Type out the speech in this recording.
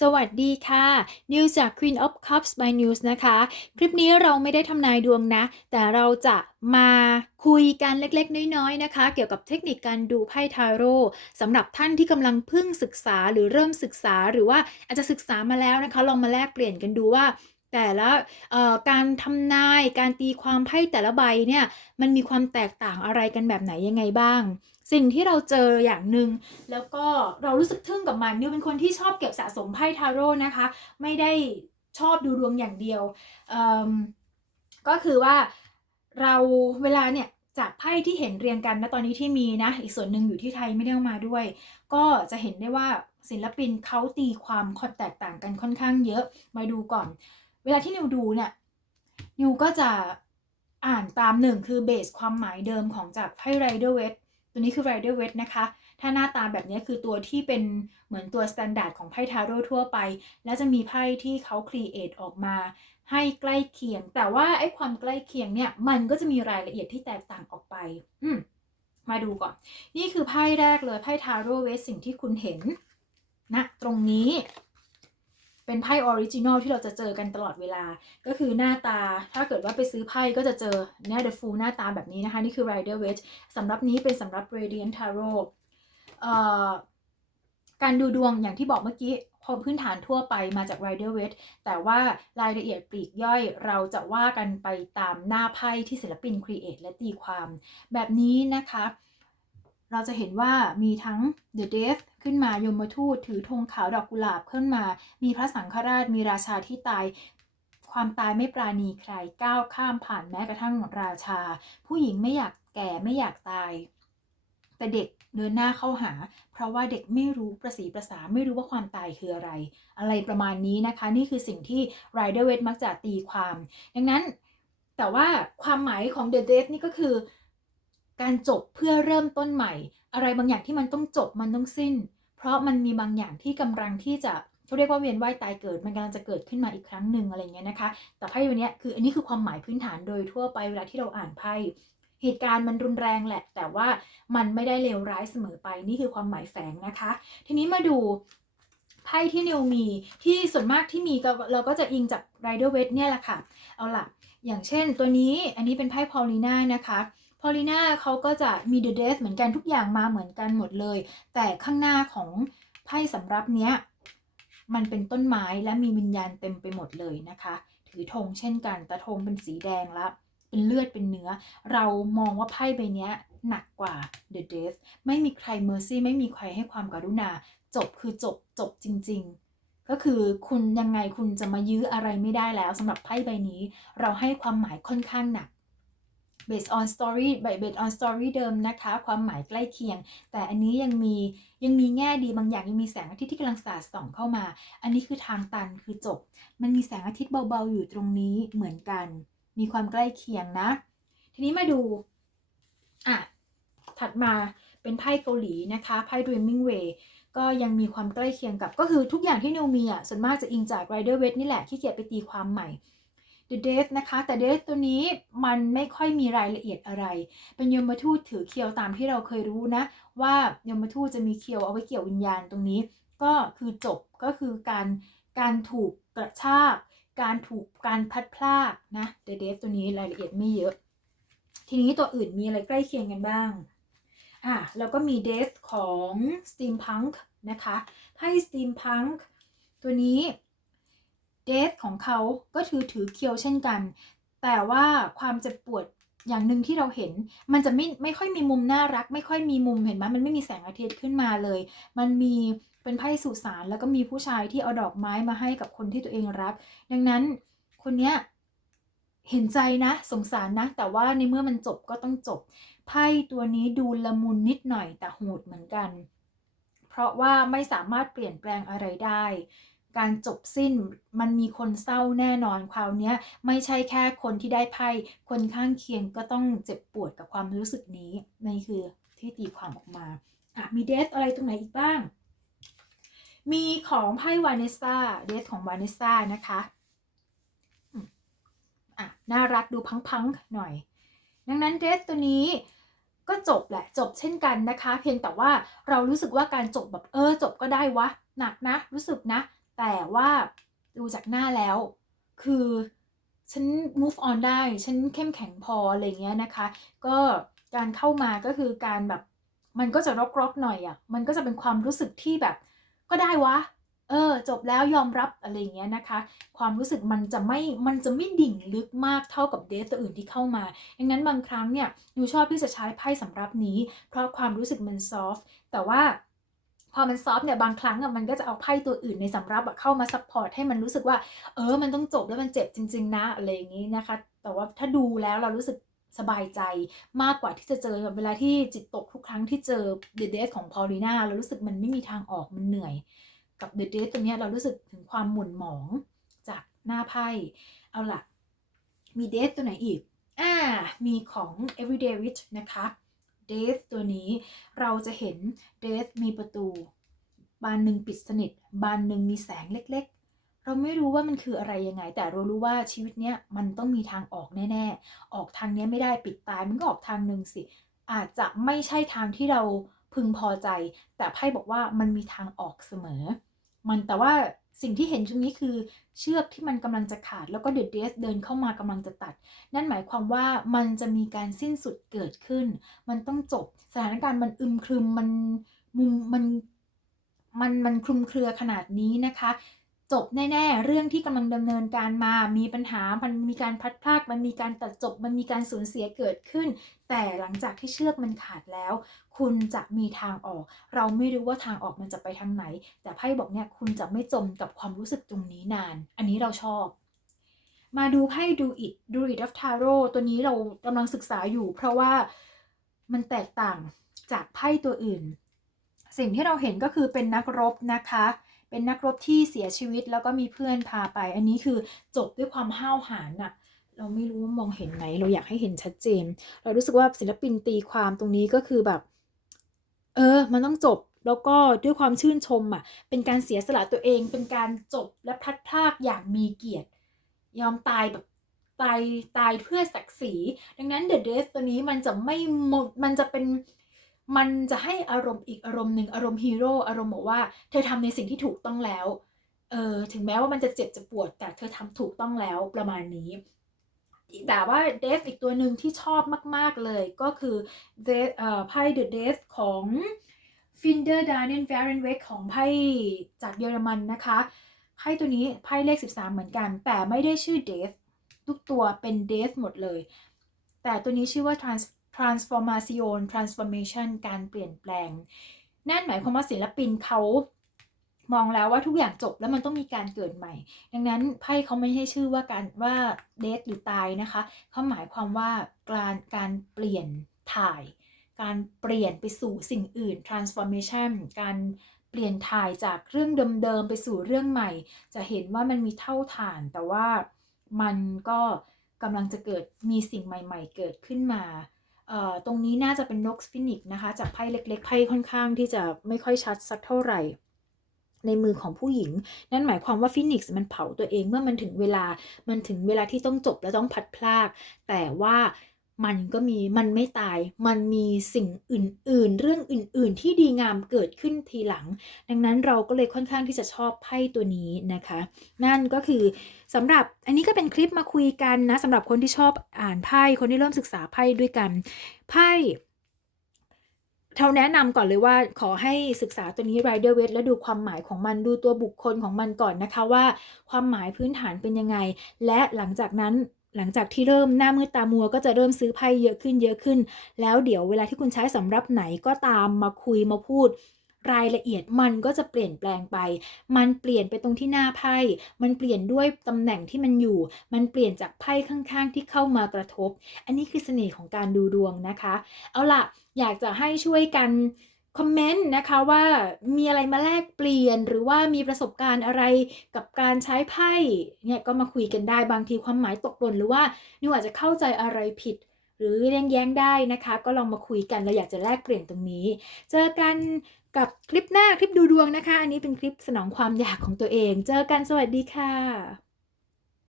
สวัสดีค่ะ นิวจาก Queen of Cups by News นะคะ คลิปนี้เราไม่ได้ทำนายดวงนะ แต่เราจะมาคุยกันเล็กๆ น้อยๆนะคะ เกี่ยวกับเทคนิคการดูไพ่ทาโร่สำหรับท่านที่กำลังเพิ่งศึกษาหรือเริ่มศึกษาหรือว่าอาจจะศึกษามาแล้วนะคะ ลองมาแลกเปลี่ยนกันดูว่าแต่ละการทำนายการตีความไพ่แต่ละใบเนี่ยมันมีความแตกต่างอะไรกันแบบไหนยังไงบ้าง สิ่งที่เราเจออย่างหนึ่งแล้วก็เรารู้สึกทึ่งกับมันนิวเป็นคนที่ชอบเก็บสะสมไพ่ทาโร่นะคะ ไม่ได้ชอบดูดวงอย่างเดียว ก็คือว่าเราเวลาเนี่ยจากไพ่ที่เห็นเรียงกันนะตอนนี้ที่มีนะ อีกส่วนหนึ่งอยู่ที่ไทยไม่ได้ามาด้วย ก็จะเห็นได้ว่าศิลปินเขาตีความคอนแตกต่างกันค่อนข้างเยอะมาดูก่อน เวลาที่นิวดูเนี่ยนิวก็จะอ่านตามหนึ่งคือเบสความหมายเดิมของจากไพ่ไรเดอร์เวท ตัวนี้คือ Rider w e t นะคะ ถ้าหน้าตาแบบนี้คือตัวที่เป็นเหมือนตัว standard ของไพ่ทาโร่ทั่วไป แล้วจะมีไพ่ที่เขา create ออกมาให้ใกล้เคียง แต่ว่าไอ้ความใกล้เคียงเนี่ยมันก็จะมีรายละเอียดที่แตกต่างออกไป อืมมาดูก่อน นี่คือไพ่แรกเลยไพ่ทาโร่เวสสิ่งที่คุณเห็นนะตรงนี้ เป็นไพ่ออริจินอลที่เราจะเจอกันตลอดเวลา ก็คือหน้าตา ถ้าเกิดว่าไปซื้อไพ่ก็จะเจอเนี่ย The Fool หน้าตาแบบนี้นะคะ นี่คือ Rider Waite สำหรับนี้เป็นสำหรับ Radiant Tarot เอ่อการดูดวงอย่างที่บอกเมื่อกี้ความพื้นฐานทั่วไปมาจาก Rider Waite แต่ว่ารายละเอียดปลีกย่อยเราจะว่ากันไปตามหน้าไพ่ที่ศิลปิน Create และตีความ แบบนี้นะคะ เราจะเห็นว่ามีทั้ง The Death ขึ้นมายมทูตถือธงขาวดอกกุหลาบขึ้นมา มีพระสังฆราชมีราชาที่ตาย ความตายไม่ปราณีใครก้าวข้ามผ่านแม้กระทั่งราชา ผู้หญิงไม่อยากแก่ไม่อยากตาย แต่เด็กเดินหน้าเข้าหา เพราะว่าเด็กไม่รู้ประสีประสาไม่รู้ว่าความตายคืออะไร อะไรประมาณนี้นะคะ นี่คือสิ่งที่ Rider w a i t มักจะตีความ ดังนั้นแต่ว่าความหมายของ The Death นี่ก็คือ การจบเพื่อเริ่มต้นใหม่ อะไรบางอย่างที่มันต้องจบมันต้องสิ้น เพราะมันมีบางอย่างที่กำลังที่จะเขาเรียกว่าเวียนว่ายตายเกิดมันกำลังจะเกิดขึ้นมาอีกครั้งหนึ่งอะไรเงี้ยนะคะ แต่ไพ่วันนี้คืออันนี้คือความหมายพื้นฐานโดยทั่วไปเวลาที่เราอ่านไพ่เหตุการณ์มันรุนแรงแหละ แต่ว่ามันไม่ได้เลวร้ายเสมอไปนี่คือความหมายแฝงนะคะ ทีนี้มาดูไพ่ที่นิวมีที่ส่วนมากที่มีก็เราก็จะอิงจาก Rider Waite เนี่ยแหละค่ะ เอาล่ะ อย่างเช่นตัวนี้อันนี้เป็นไพ่พอลีน่านะคะ พอลีน่าเขาก็จะมี The Death เหมือนกันทุกอย่างมาเหมือนกันหมดเลย แต่ข้างหน้าของไพ่สำรับเนี้ยมันเป็นต้นไม้และมีวิญญาณเต็มไปหมดเลยนะคะ ถือธงเช่นกัน แต่ธงเป็นสีแดงละเป็นเลือดเป็นเนื้อ เรามองว่าไพ่ใบนี้หนักกว่า The Death ไม่มีใคร Mercy ไม่มีใครให้ความกรุณา จบคือจบจบจริง ๆ ก็คือคุณยังไงคุณจะมายื้ออะไรไม่ได้แล้วสำหรับไพ่ใบนี้ เราให้ความหมายค่อนข้างหนัก based on story based on story เดิมนะคะ ความหมายใกล้เคียง แต่อันนี้ยังมียังมีแง่ดีบางอย่างยังมีแสงอาทิตย์ที่กำลังสาดส่องเข้ามา อันนี้คือทางตันคือจบ มันมีแสงอาทิตย์เบาๆอยู่ตรงนี้เหมือนกัน มีความใกล้เคียงนะ ทีนี้มาดูอะถัดมาเป็นไพ่เกาหลีนะคะไพ่ Dreaming Way ก็ยังมีความใกล้เคียงกับก็คือทุกอย่างที่นิวมีอะส่วนมากจะอิงจาก Rider w a i t นี่แหละขี้เกียจไปตีความใหม่ The Death นะคะ แต่ Death ตัวนี้มันไม่ค่อยมีรายละเอียดอะไร เป็นยมทูตถือเคียวตามที่เราเคยรู้นะ ว่ายมทูตจะมีเคียวเอาไว้เกี่ยววิญญาณตรงนี้ ก็คือจบก็คือการการถูกกระชาก การถูกการพัดพลากนะ The Death ตัวนี้รายละเอียดไม่เยอะ ทีนี้ตัวอื่นมีอะไรใกล้เคียงกันบ้างอะแล้วก็มี Death ของ Steampunk นะคะไพ่ Steampunk ตัวนี้ เดฟของเขาก็ถือถือเคียวเช่นกัน แต่ว่าความเจ็บปวดอย่างหนึ่งที่เราเห็น มันจะไม่ไม่ค่อยมีมุมน่ารัก ไม่ค่อยมีมุมเห็นไหมมันไม่มีแสงอาทิตย์ขึ้นมาเลย มันมีเป็นไพ่สุสานแล้วก็มีผู้ชายที่เอาดอกไม้มาให้กับคนที่ตัวเองรัก ดังนั้นคนเนี้ยเห็นใจนะสงสารนะ แต่ว่าในเมื่อมันจบก็ต้องจบไพ่ตัวนี้ดูละมุนนิดหน่อยแต่โหดเหมือนกัน เพราะว่าไม่สามารถเปลี่ยนแปลงอะไรได้ การจบสิ้นมันมีคนเศร้าแน่นอนคราวนี้ไม่ใช่แค่คนที่ได้ไพ่คนข้างเคียงก็ต้องเจ็บปวดกับความรู้สึกนี้นี่คือที่ตีความออกมาอะมีเดทอะไรตรงไหนอีกบ้าง มีของไพ่วานิสซาเดทของวานิสซานะคะอะน่ารักดูพังๆหน่อย ดังนั้นเดทตัวนี้ก็จบแหละจบเช่นกันนะคะ เพียงแต่ว่าเรารู้สึกว่าการจบแบบเออจบก็ได้วะหนักนะ รู้สึกนะ แต่ว่าดูจากหน้าแล้ว คือฉัน move on ได้ ฉันเข้มแข็งพออะไรเงี้ยนะคะ ก็การเข้ามาก็คือการแบบ มันก็จะรกๆหน่อยอะ่ะ มันก็จะเป็นความรู้สึกที่แบบ ก็ได้วะ เออ จบแล้วยอมรับอะไรเงี้ยนะคะ ความรู้สึกมันจะไม่ มันจะไม่ดิ่งลึกมากเท่ากับเดทตัวอื่นที่เข้ามา ดังนั้นบางครั้งเนี่ย หนูชอบที่จะใช้ไพ่สำรับนี้ เพราะความรู้สึกมันซอฟต์แต่ว่า พอมันซอฟต์เนี่ยบางครั้งอะมันก็จะเอาไพ่ตัวอื่นในสำรับเข้ามาซัพพอร์ตให้มันรู้สึกว่า เออ มันต้องจบแล้วมันเจ็บจริง ๆ นะอะไรอย่างงี้นะคะ แต่ว่าถ้าดูแล้วเรารู้สึกสบายใจมากกว่าที่จะเจอแบบเวลาที่จิตตกทุกครั้งที่เจอเดเดทของพอลีนาเรารู้สึกมันไม่มีทางออกมันเหนื่อย กับเดเดทตัวเนี้ยเรารู้สึกถึงความหม่นหมองจากหน้าไพ่เอาล่ะมีเดทตัวไหนอีกอ่ามีของ everyday rich นะคะ เดทตัวนี้เราจะเห็นเดทมีประตู บานหนึ่งปิดสนิท บานหนึ่งมีแสงเล็กๆ เราไม่รู้ว่ามันคืออะไรยังไง แต่เรารู้ว่าชีวิตเนี้ยมันต้องมีทางออกแน่ ๆ ออกทางนี้ไม่ได้ปิดตายมันก็ออกทางหนึ่งสิ อาจจะไม่ใช่ทางที่เราพึงพอใจ แต่ไพ่บอกว่ามันมีทางออกเสมอ มันแต่ว่า สิ่งที่เห็นตรงนี้คือเชือกที่มันกำลังจะขาดแล้วก็เดดเดสเดินเข้ามากำลังจะตัด นั่นหมายความว่ามันจะมีการสิ้นสุดเกิดขึ้น มันต้องจบสถานการณ์มันอึมครึมมันมุมมันมันมันคลุมเครือขนาดนี้นะคะ จบแน่ ๆ เรื่องที่กำลังดำเนินการมา มีปัญหา มันมีการพัดพลาก มันมีการตัดจบ มันมีการสูญเสียเกิดขึ้น แต่หลังจากที่เชือกมันขาดแล้ว คุณจะมีทางออก เราไม่รู้ว่าทางออกมันจะไปทางไหน แต่ไพ่บอกเนี่ยคุณจะไม่จมกับความรู้สึกตรงนี้นาน อันนี้เราชอบ มาดูไพ่ดูอิดดูอิด of tarot ตัวนี้เรากำลังศึกษาอยู่ เพราะว่ามันแตกต่างจากไพ่ตัวอื่น สิ่งที่เราเห็นก็คือเป็นนักรบนะคะ เป็นนักรบที่เสียชีวิตแล้วก็มีเพื่อนพาไป อันนี้คือจบด้วยความห้าวหาญน่ะ เราไม่รู้ว่ามองเห็นไหม เราอยากให้เห็นชัดเจน เรารู้สึกว่าศิลปินตีความตรงนี้ก็คือแบบ เออ มันต้องจบแล้วก็ด้วยความชื่นชมอะ เป็นการเสียสละตัวเอง เป็นการจบและพลัดพรากอย่างมีเกียรติ ยอมตายแบบตายตายเพื่อศักดิ์ศรี ดังนั้น The Death ตัวนี้มันจะไม่หมดมันจะเป็น มันจะให้อารมณ์อีกอารมณ์หนึ่งอารมณ์ฮีโร่อารมณ์บอกว่าเธอทำในสิ่งที่ถูกต้องแล้วเออถึงแม้ว่ามันจะเจ็บจะปวด แต่เธอทำถูกต้องแล้วประมาณนี้แต่ว่าเดฟอีกตัวหนึ่งที่ชอบมาก ๆ เลยก็คือเอ่อไพ่ The Death ของ Finder d a n i e l v a r e n w e c k ของไพ่จากเยอรมันนะคะไพ่ตัวนี้ไพ่เลข 13 เหมือนกัน แต่ไม่ได้ชื่อ Death ทุกตัวเป็น Death หมดเลย แต่ตัวนี้ชื่อว่า Trans transformation transformation การเปลี่ยนแปลง นั่นหมายความว่าศิลปินเขามองแล้วว่าทุกอย่างจบแล้วมันต้องมีการเกิดใหม่ ดังนั้นไพ่เขาไม่ให้ชื่อว่าการว่าเดทหรือตายนะคะเขาหมายความว่าการการเปลี่ยนถ่าย การเปลี่ยนไปสู่สิ่งอื่น transformation การเปลี่ยนถ่ายจากเรื่องเดิมๆไปสู่เรื่องใหม่ จะเห็นว่ามันมีเท่าฐาน แต่ว่ามันก็กำลังจะเกิดมีสิ่งใหม่ ๆ เกิดขึ้นมา ตรงนี้น่าจะเป็นนกฟินิกนะคะ จากไพ่เล็ก ๆ ไพ่ค่อนข้างที่จะไม่ค่อยชัดสักเท่าไหร่ ในมือของผู้หญิง นั่นหมายความว่าฟินิกส์มันเผาตัวเองเมื่อมันถึงเวลา มันถึงเวลาที่ต้องจบและต้องพัดพลาก แต่ว่า มันก็มีมันไม่ตาย มันมีสิ่งอื่น ๆ เรื่องอื่น ๆ ที่ดีงามเกิดขึ้นทีหลัง ดังนั้นเราก็เลยค่อนข้างที่จะชอบไพ่ตัวนี้นะคะ นั่นก็คือสำหรับอันนี้ก็เป็นคลิปมาคุยกันนะสำหรับคนที่ชอบอ่านไพ่คนที่เริ่มศึกษาไพ่ด้วยกันไพ่เราแนะนำก่อนเลยว่าขอให้ศึกษาตัวนี้ Rider w a i t แล้วดูความหมายของมันดูตัวบุคคลของมันก่อนนะคะว่า ความหมายพื้นฐานเป็นยังไง และหลังจากนั้น หลังจากที่เริ่มหน้ามืดตามัวก็จะเริ่มซื้อไพ่เยอะขึ้นเยอะขึ้น แล้วเดี๋ยวเวลาที่คุณใช้สำรับไหนก็ตามมาคุยมาพูด รายละเอียดมันก็จะเปลี่ยนแปลงไป มันเปลี่ยนไปตรงที่หน้าไพ่ มันเปลี่ยนด้วยตำแหน่งที่มันอยู่ มันเปลี่ยนจากไพ่ข้างๆ ที่เข้ามากระทบ อันนี้คือเสน่ห์ของการดูดวงนะคะ เอาล่ะ อยากจะให้ช่วยกัน คอมเมนต์นะคะว่ามีอะไรมาแลกเปลี่ยน หรือว่ามีประสบการณ์อะไรกับการใช้ไพ่เนี่ยก็มาคุยกันได้บางทีความหมายตกหล่นหรือว่านิวอาจจะเข้าใจอะไรผิด หรือแย้งๆได้นะคะ ก็ลองมาคุยกันเราอยากจะแลกเปลี่ยนตรงนี้ เจอกันกับคลิปหน้าคลิปดูดวงนะคะ อันนี้เป็นคลิปสนองความอยากของตัวเอง เจอกันสวัสดีค่ะ